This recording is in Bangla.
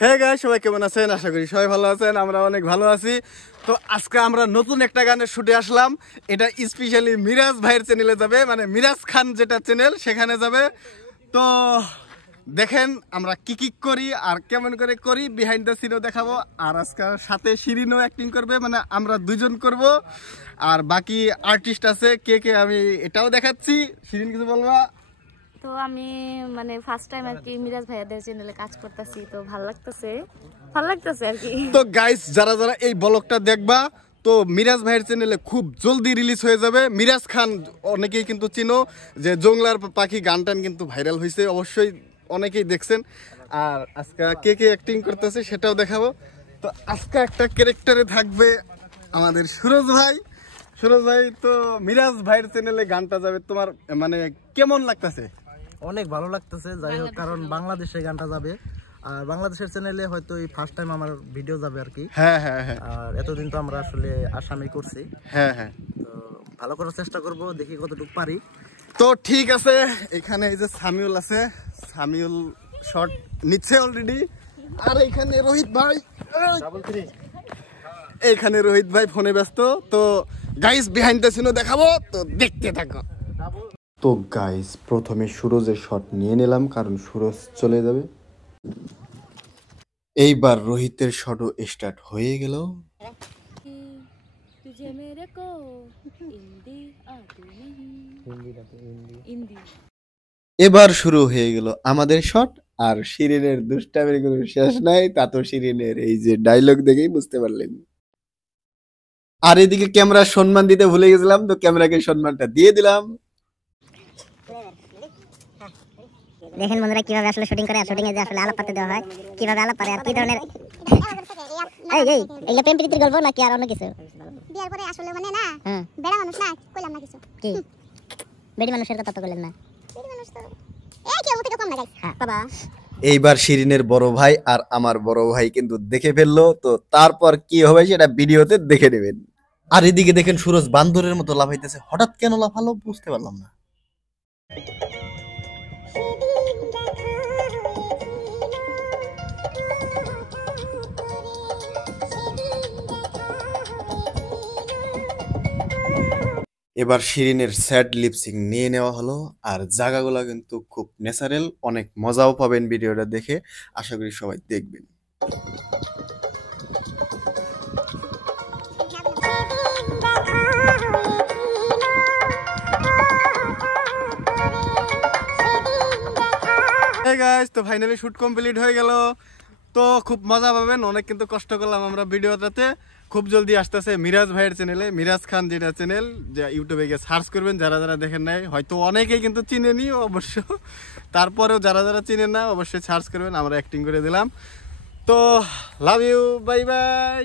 হে গাইস, সবাই কেমন আছেন? আশা করি সবাই ভালো আছেন। আমরা অনেক ভালো আছি। তো আজকে আমরা নতুন একটা গানের শুটে আসলাম। এটা স্পেশালি মিরাজ ভাইয়ের চ্যানেলে যাবে, মানে মিরাজ খান যেটা চ্যানেল সেখানে যাবে। তো দেখেন আমরা কি কি করি আর কেমন করে করি, বিহাইন্ড দ্য সিনও দেখাবো। আর আজকে সাথে শিরিনও অ্যাক্টিং করবে, মানে আমরা দুজন করব। আর বাকি আর্টিস্ট আছে কে কে আমি এটাও দেখাচ্ছি। শিরিন কিছু বলবা? তো আমি মানে ফার্স্ট টাইম আর কি মিরাজ ভাইয়াদের চ্যানেলে কাজ করতেছি, তো ভালো লাগতেছে আর কি। তো গাইস, যারা যারা এই ব্লগটা দেখবা, তো মিরাজ ভাইয়ের চ্যানেলে খুব জলদি রিলিজ হয়ে যাবে। মিরাজ খান অনেকেই কিন্তু চিনো, যে জংলার পাখি গানটান কিন্তু ভাইরাল হয়েছে, অবশ্যই অনেকেই দেখছেন। আর আজকে কে কে অ্যাক্টিং করতেছে সেটাও দেখাবো। তো আজকে একটা ক্যারেক্টারে থাকবে আমাদের সুরজ ভাই। সুরজ ভাই, তো মিরাজ ভাইয়ের চ্যানেলে গানটা যাবে, তোমার মানে কেমন লাগতেছে? অনেক ভালো লাগতেছে, যাই হোক, কারণ বাংলাদেশে গানটা যাবে আর বাংলাদেশের চ্যানেলে হয়তো এই ফার্স্ট টাইম আমার ভিডিও যাবে আর কি। হ্যাঁ হ্যাঁ হ্যাঁ। আর এতদিন তো আমরা আসলে আসামি করছি। হ্যাঁ হ্যাঁ। তো ভালো করার চেষ্টা করব, দেখি কতটুকু পারি। তো ঠিক আছে, এখানে এই যে সামিউল আছে, সামিউল শট নিচ্ছে অলরেডি। আর এখানে রোহিত ভাই, এইখানে রোহিত ভাই ফোনে ব্যস্ত। তো গাইস, বিহাইন্ড দ্য সিনও দেখাবো, তো দেখতে থাকো। তো গাইস, প্রথমে সুরজের শট নিয়ে নিলাম, কারণ সুরজ চলে যাবে। এইবার রোহিতের শটও স্টার্ট হয়ে গেল। এবার শুরু হয়ে গেল আমাদের শট। আর শিরিনের দুষ্টামির কোনো শেষ নাই, তা তো শিরিনের এই যে ডায়লগ দেখেই বুঝতে পারলেন। আর এদিকে ক্যামেরা সম্মান দিতে ভুলে গেছিলাম, তো ক্যামেরাকে সম্মানটা দিয়ে দিলাম। দেখেন বন্ধুরা কিভাবে আসলে শুটিং করে, আর শুটিং এ যে আসলে আলাপ পাতে দেওয়া হয়, কিভাবে আলাপ পারে আর কি ধরনের এই প্রেম প্রীতির গল্প নাকি আর অন্য কিছু? বিয়ার পরে আসলে মানে না বেড়া মানুষ না, কইলাম না কিছু। কি বেডি মানুষের কথা তো বলেন না? বেড়া মানুষ তো এই কেউ থেকে কম না গাইস। বাবা, এইবার শিরিনের বড় ভাই আর আমার বড় ভাই কিন্তু দেখে ফেললো, তো তারপর কি হবে সেটা ভিডিওতে দেখে নেবেন। আর এদিকে দেখেন সুরজ বান্দরের মতো লাফাইতেছে, হঠাৎ কেন লাফালো বুঝতে পারলাম না। এবার শিরিনের স্যাড লিপসিং নিয়ে নেওয়া হলো। আর জায়গাগুলো কিন্তু খুব ন্যাচারাল, অনেক মজাও পাবেন ভিডিওটা দেখে। আশা করি সবাই দেখবেন। Hey guys, তো ফাইনালি শুট কমপ্লিট হয়ে গেল। তো খুব মজা পাবেন, অনেক কিন্তু কষ্ট করলাম আমরা ভিডিওটাতে। খুব জলদি আসতেছে মিরাজ ভাইয়ের চ্যানেলে, মিরাজ খান যেটা চ্যানেল, যে ইউটিউবে গিয়ে সার্চ করবেন। যারা যারা দেখেন নাই, হয়তো অনেকেই কিন্তু চিনেনি অবশ্য, তারপরেও যারা যারা চিনেন না অবশ্যই সার্চ করবেন। আমরা অ্যাক্টিং করে দিলাম। তো লাভ ইউ, বাই বাই।